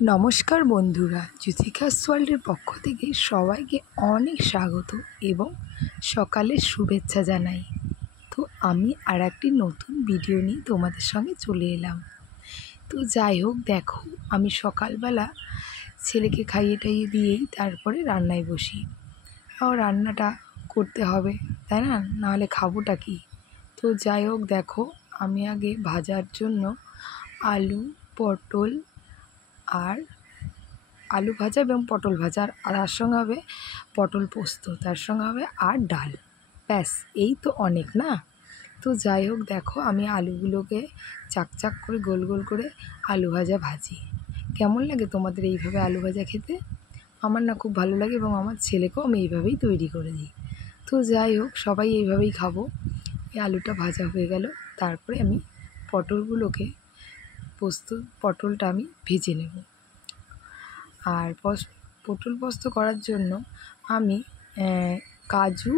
নমস্কার বন্ধুরা, জ্যোতিকাস ওয়ার্ল্ডের পক্ষ থেকে সবাইকে অনেক স্বাগত এবং সকালের শুভেচ্ছা জানাই। তো আমি আর একটি নতুন ভিডিও নিয়ে তোমাদের সঙ্গে চলে এলাম। তো যাই হোক, দেখো আমি সকালবেলা ছেলেকে খাইয়ে টাইয়ে দিয়েই তারপরে রান্নায় বসি। রান্নাটা করতে হবে, তাই না? নাহলে খাবোটা কি? তো যাই হোক, দেখো আমি আগে ভাজার জন্য আলু, পটল আর আলু ভাজা এবং পটল ভাজা, আর তার সঙ্গে হবে পটল পোস্ত, তার সঙ্গে হবে আর ডাল। ব্যাস, এই তো অনেক না? তো যাই হোক, দেখো আমি আলুগুলোকে চাক করে গোল গোল করে আলু ভাজা ভাজি। কেমন লাগে তোমাদের এইভাবে আলু ভাজা খেতে? আমার না খুব ভালো লাগে এবং আমার ছেলেকেও আমি এইভাবেই তৈরি করে দিই। তো যাই হোক, সবাই এইভাবেই খাবো। এই আলুটা ভাজা হয়ে গেল, তারপরে আমি পটলটা আমি ভেজে নেব। আর পটল পোস্ত করার জন্য আমি কাজু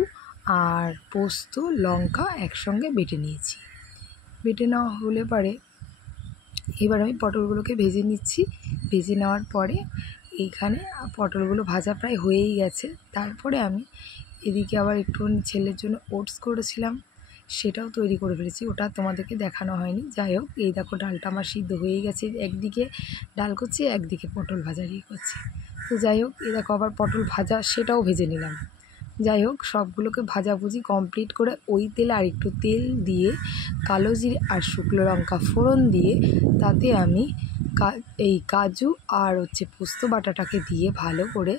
আর পোস্ত, লঙ্কা একসঙ্গে বেটে নিয়েছি। বেটে নেওয়া হলে পরে এবার আমি পটলগুলোকে ভেজে নিচ্ছি। ভেজে নেওয়ার পরে এইখানে পটলগুলো ভাজা প্রায় হয়েই গেছে। তারপরে আমি এদিকে আবার একটুখানি ছেলের জন্য ওটস করেছিলাম, সেটাও তৈরি করে ফেলেছি। ওটা তোমাদেরকে দেখানো হয়নি। যাই হোক, এই দেখো ডালটা আমার সিদ্ধ হয়েই গেছে। একদিকে ডাল করছি, একদিকে পটল ভাজা করছি। তো যাই হোক, এই দেখো আবার পটল ভাজা, সেটাও ভেজে নিলাম। যাই হোক, সবগুলোকে ভাজাভুজি কমপ্লিট করে ওই তেলে আর একটু তেল দিয়ে কালো জিরে আর শুকনো লঙ্কা ফোড়ন দিয়ে তাতে আমি এই কাজু আর পোস্ত বাটাটাকে দিয়ে ভালো করে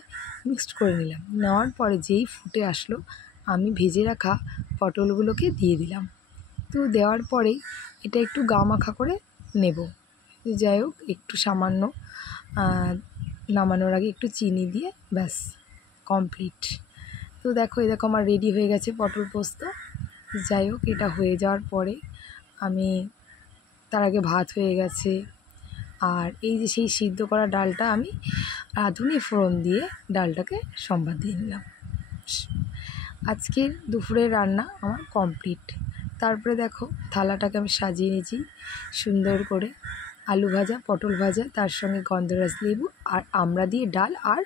মিক্সড করে নিলাম। নেওয়ার পরে যেই ফুটে আসলো, আমি ভেজে রাখা পটলগুলোকে দিয়ে দিলাম। তো দেওয়ার পরেই এটা একটু গা মাখা করে নেব। যাই হোক, একটু সামান্য নামানোর আগে একটু চিনি দিয়ে ব্যাস কমপ্লিট। তো দেখো, এই দেখো আমার রেডি হয়ে গেছে পটল পোস্ত। যাই হোক, এটা হয়ে যাওয়ার পরে আমি তার আগে ভাত হয়ে গেছে, আর এই যে সেই সিদ্ধ করা ডালটা আমি রাঁধুনি ফোড়ন দিয়ে ডালটাকে সম্বাদ দিয়ে নিলাম। আজকের দুপুরের রান্না আমার কমপ্লিট। তারপরে দেখো থালাটাকে আমি সাজিয়ে নিয়েছি সুন্দর করে। আলু ভাজা, পটল ভাজা, তার সঙ্গে গন্ধরাজ লেবু আর আমড়া দিয়ে ডাল আর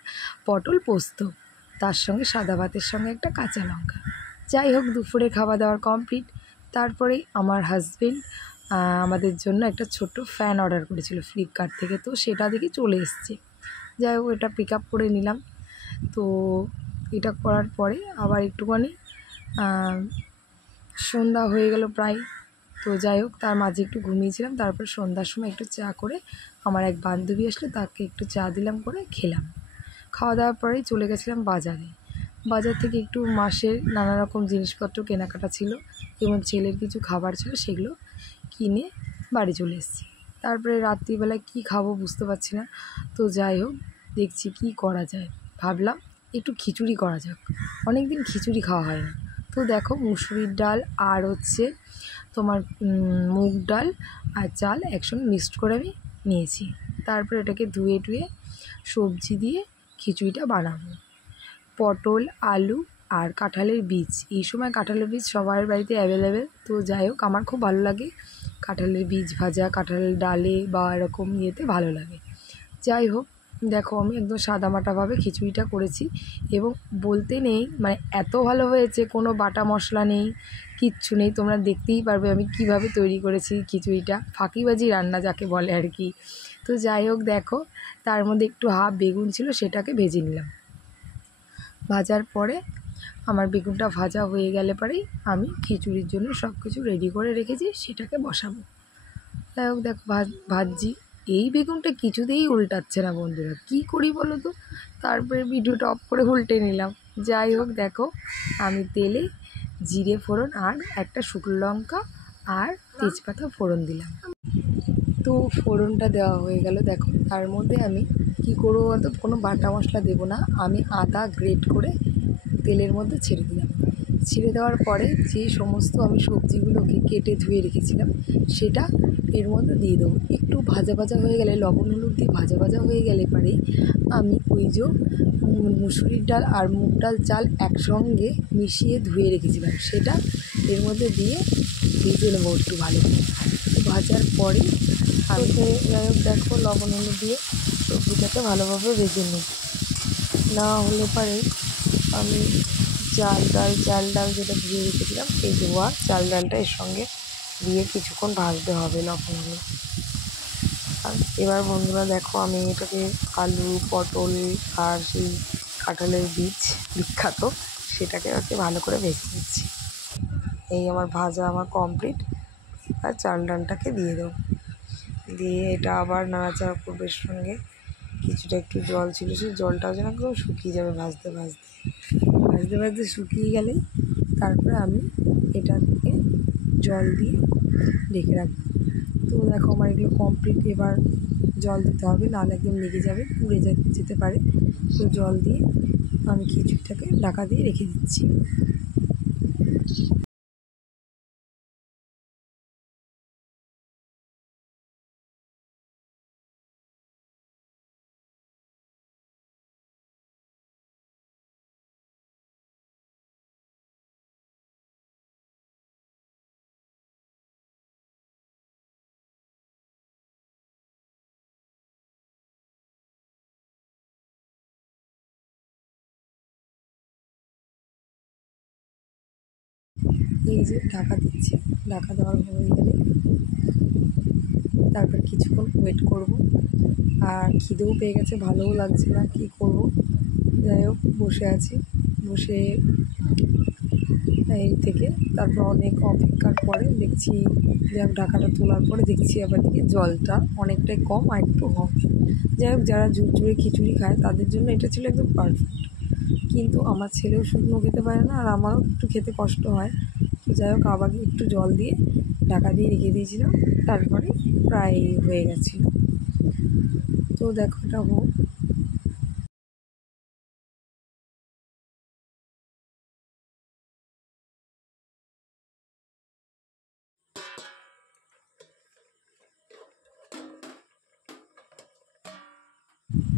পটল পোস্ত, তার সঙ্গে সাদা ভাতের সঙ্গে একটা কাঁচা লঙ্কা। যাই হোক, দুপুরে খাওয়া দাওয়ার কমপ্লিট। তারপরেই আমার হাজবেন্ড আমাদের জন্য একটা ছোট্ট ফ্যান অর্ডার করেছিল ফ্লিপকার্ট থেকে, তো সেটা দেখে চলে এসছে। যাই হোক, এটা পিক আপ করে নিলাম। তো এটা করার পরে আবার একটুখানি সন্ধ্যা হয়ে গেল প্রায়। তো যাই হোক, তার মাঝে একটু ঘুমিয়েছিলাম। তারপর সন্ধ্যার সময় একটু চা করে আমার এক বান্ধবী আসলো, তাকে একটু চা দিলাম, করে খেলাম। খাওয়া দাওয়ার পরেই চলে গেছিলাম বাজারে। বাজার থেকে একটু মাসের নানা রকম জিনিসপত্র কেনাকাটা ছিল এবং ছেলের কিছু খাবার ছিল, সেগুলো কিনে বাড়ি চলে এসেছি। তারপরে রাত্রিবেলায় কী খাবো বুঝতে পারছি না। তো যাই হোক, দেখছি কি করা যায়। ভাবলাম একটু খিচুড়ি করা যাক, অনেক দিন খিচুড়ি খাওয়া হয় না। তো দেখো, মুসুরির ডাল আর তোমার মুগ ডাল আর চাল একসঙ্গে মিক্সড করে আমি নিয়েছি। তারপরে এটাকে ধুয়ে টুয়ে সবজি দিয়ে খিচুড়িটা বানাবো। পটল, আলু আর কাঁঠালের বীজ, এই সময় কাঁঠালের বীজ সবার বাড়িতে অ্যাভেলেবেল। তো যাই হোক, আমার খুব ভালো লাগে কাঁঠালের বীজ ভাজা, কাঁঠালের ডালে বা এরকম ইয়েতে ভালো লাগে। যাই হোক, দেখো আমি একদম সাদামাটাভাবে খিচুড়িটা করেছি এবং বলতে নেই, মানে এত ভালো হয়েছে, কোনো বাটা মশলা নেই, কিচ্ছু নেই। তোমরা দেখতেই পারবে আমি কিভাবে তৈরি করেছি খিচুড়িটা, ফাঁকিবাজি রান্না যাকে বলে আর কি। তো যাই হোক, দেখো তার মধ্যে একটু হাফ বেগুন ছিল, সেটাকে ভেজে নিলাম। ভাজার পরে আমার বেগুনটা ভাজা হয়ে গেলে পরেই আমি খিচুড়ির জন্য সব কিছু রেডি করে রেখেছি, সেটাকে বসাবো। যাই হোক, দেখো ভাজছি। এই বেগুনটা কিছুতেই উল্টাচ্ছে না বন্ধুরা, কি করি বলো তো? তারপরে ভিডিওটা অফ করে উল্টে নিলাম। যাই হোক, দেখো আমি তেলে জিরে ফোড়ন আর একটা শুকনো লঙ্কা আর তেজপাতা ফোড়ন দিলাম। তো ফোড়নটা দেওয়া হয়ে গেল। দেখো তার মধ্যে আমি কি করবো বলতো, কোনো বাটা মশলা দেবো না, আমি আদা গ্রেট করে তেলের মধ্যে ছেড়ে দিলাম। ছেড়ে দেওয়ার পরে যে সমস্ত আমি সবজিগুলোকে কেটে ধুয়ে রেখেছিলাম, সেটা এর মধ্যে দিয়ে দেবো। একটু ভাজা ভাজা হয়ে গেলে, লবণ হলুদ দিয়ে ভাজা ভাজা হয়ে গেলে পরে আমি ওই যে মুসুরির ডাল আর মুগ ডাল চাল একসঙ্গে মিশিয়ে ধুয়ে রেখেছিলাম, সেটা এর মধ্যে দিয়ে ভেজে নেবো একটু ভালো করে। ভাজার পরে তো যাই হোক দেখো লবণ হলুদ দিয়ে সবজিটাকে ভালোভাবে ভেজে নিই। না হলে পরে আমি চাল ডাল যেটা ভিজিয়ে রেখেছিলাম সেই ধোয়া চাল ডালটা এর সঙ্গে দিয়ে কিছুক্ষণ ভাজতে হবে লবণ হলুদ। আর এবার বন্ধুরা দেখো আমি এটাকে আলু পটল আর সেই কাঁঠালের বীজ বিখ্যাত সেটাকে ভালো করে ভেজে নিচ্ছি। এই আমার ভাজা কমপ্লিট। আর চাল ডালটাকে দিয়ে দেবো, দিয়ে এটা আবার নাড়াচাড়া করবে। এর সঙ্গে কিছুটা একটু জল ছিল, সেই জলটাও যেন একদম শুকিয়ে যাবে ভাজতে ভাজতে শুকিয়ে গেলেই তারপরে আমি এটাকে জল দিয়ে ঢেকে রাখবো। তো দেখো আমার এগুলো কমপ্লিট। এবার জল দিতে হবে, নাহলে একদম লেগে যাবে, পুড়ে যেতে পারে। তো জল দিয়ে আমি খিচুড়িটাকে ঢাকা দিয়ে রেখে দিচ্ছি। এই যে ঢাকা দিচ্ছি, ঢাকা দেওয়ার হয়ে গেলে তারপর কিছুক্ষণ ওয়েট করব। আর খিদেও পেয়ে গেছে, ভালোও লাগছে না, কী করব। যাই হোক বসে আছি, বসে এই থেকে তারপর অনেক অপেক্ষার পরে দেখছি যে ঢাকাটা তোলার পরে দেখছি আবার দিকে জলটা অনেকটাই কম, আর একটু হবে। যাই হোক যারা ঝুরঝুরে খিচুড়ি খায় তাদের জন্য এটা ছিল একদম পারফেক্ট। কিন্তু আমার ছেলেও শুকনো খেতে পারে না, আর আমারও একটু খেতে কষ্ট হয়। তো যাই হোক আবার একটু জল দিয়ে ঢাকা দিয়ে রেখে দিয়েছিলাম, তারপরে প্রায় হয়ে গেছিলো। তো দেখো এটা হোক।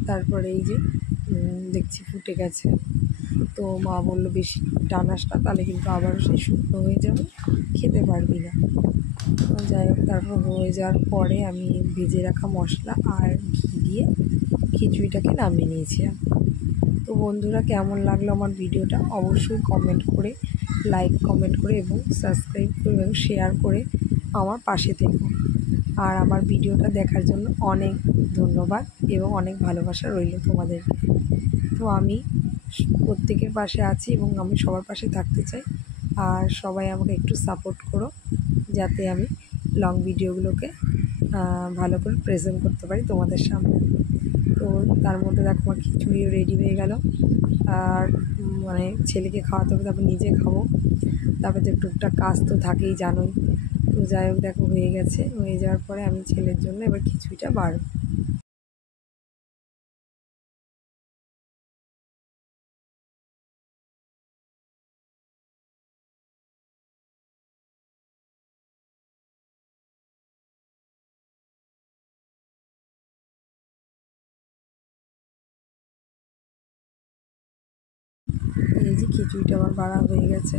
তারপরে এই যে দেখছি ফুটে গেছে। তো মা বললো বেশি টানাস না, তাহলে কিন্তু আবারও সেই শুকনো হয়ে যাবে, খেতে পারবি না। যাই হোক তারপর হয়ে যাওয়ার পরে আমি ভেজে রাখা মশলা আর ঘি দিয়ে খিচুড়িটাকে নামিয়ে নিয়েছিলাম। তো বন্ধুরা কেমন লাগলো আমার ভিডিওটা অবশ্যই কমেন্ট করে, লাইক কমেন্ট করে এবং সাবস্ক্রাইব করে এবং শেয়ার করে আমার পাশে থেকো। আর আমার ভিডিওটা দেখার জন্য অনেক ধন্যবাদ এবং অনেক ভালোবাসা রইল তোমাদেরকে। তো আমি প্রত্যেকের পাশে আছি এবং আমি সবার পাশে থাকতে চাই। আর সবাই আমাকে একটু সাপোর্ট করো, যাতে আমি লং ভিডিওগুলোকে ভালো করে প্রেজেন্ট করতে পারি তোমাদের সামনে। তো তার মধ্যে দেখো আমার খিচুড়িও রেডি হয়ে গেল। আর ছেলেকে খাওয়াতে হবে, তারপর নিজে খাবো, তারপর তো টুকটাক কাজ তো থাকেই জানোই। তো যাই হোক দেখো হয়ে গেছে, হয়ে যাওয়ার পরে আমি ছেলের জন্য এবার খিচুড়িটা বাড়বো। এই যে খিচুড়িটা আমার বাড়া হয়ে গেছে,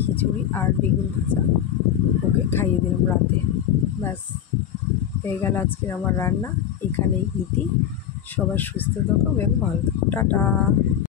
খিচুড়ি আর বেগুন ভাজা ওকে খাইয়ে দিলাম রাতে। ব্যাস হয়ে গেল আজকের আমার রান্না। এখানেই ইতি। সবার সুস্থ থাকো এবং ভালো থাকো। টাটা।